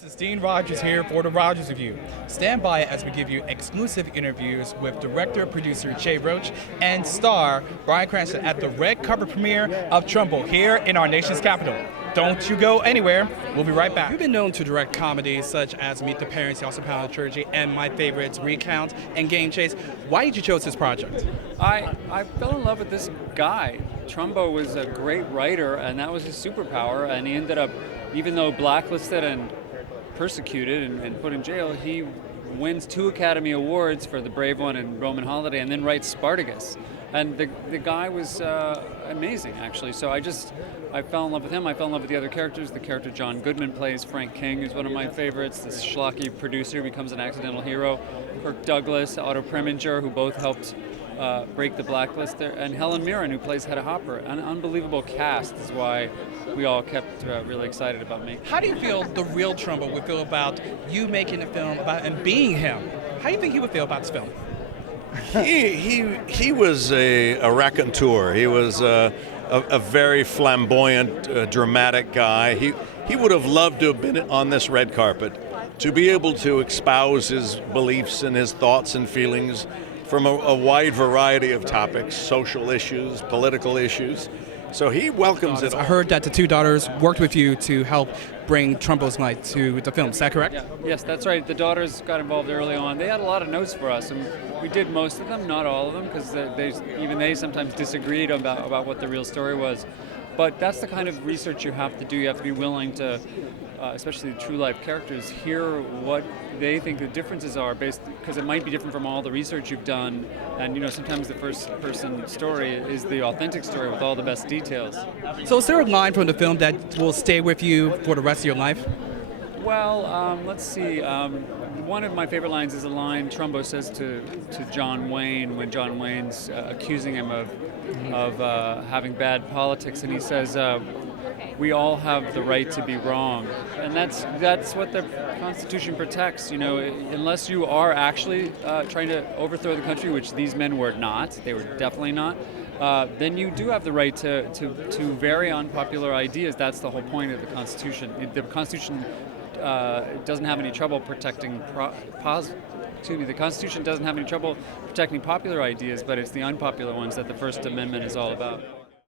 This is Dean Rogers here for the Rogers Revue. Stand by as we give you exclusive interviews with director-producer Jay Roach and star Bryan Cranston at the red carpet premiere of Trumbo here in our nation's capital. Don't you go anywhere. We'll be right back. You've been known to direct comedies such as Meet the Parents, The Austin Powers Trilogy, and my favorites, Recount and Game Chase. Why did you choose this project? I fell in love with this guy. Trumbo was a great writer, and that was his superpower, and he ended up, even though blacklisted and persecuted and put in jail, he wins 2 Academy Awards for The Brave One and Roman Holiday, and then writes Spartacus. And the guy was amazing, actually. So I fell in love with him. I fell in love with the other characters. The character John Goodman plays, Frank King, who's one of my favorites. This schlocky producer becomes an accidental hero. Kirk Douglas, Otto Preminger, who both helped break the blacklist there. And Helen Mirren, who plays Hedda Hopper. An unbelievable cast is why we all kept really excited about me. How do you feel the real Trumbo would feel about you making a film about and being him? How do you think he would feel about this film? He was a raconteur. He was a very flamboyant, dramatic guy. He would have loved to have been on this red carpet, to be able to espouse his beliefs and his thoughts and feelings from a wide variety of topics, social issues, political issues. So he welcomes it all. I heard that the 2 daughters worked with you to help bring Trumbo's light to the film. Is that correct? Yeah. Yes, that's right. The daughters got involved early on. They had a lot of notes for us, and we did most of them, not all of them, because they sometimes disagreed about what the real story was. But that's the kind of research you have to do. You have to be willing to, especially the true life characters, hear what they think the differences are, because it might be different from all the research you've done. And sometimes the first person story is the authentic story with all the best details. So is there a line from the film that will stay with you for the rest of your life? Well, let's see. One of my favorite lines is a line Trumbo says to John Wayne when John Wayne's accusing him of having bad politics, and he says, "We all have the right to be wrong," and that's what the Constitution protects. Unless you are actually trying to overthrow the country, which these men were not. They were definitely not. Then you do have the right to vary unpopular ideas. That's the whole point of the Constitution. The Constitution doesn't have any trouble protecting the Constitution doesn't have any trouble protecting popular ideas, but it's the unpopular ones that the First Amendment is all about.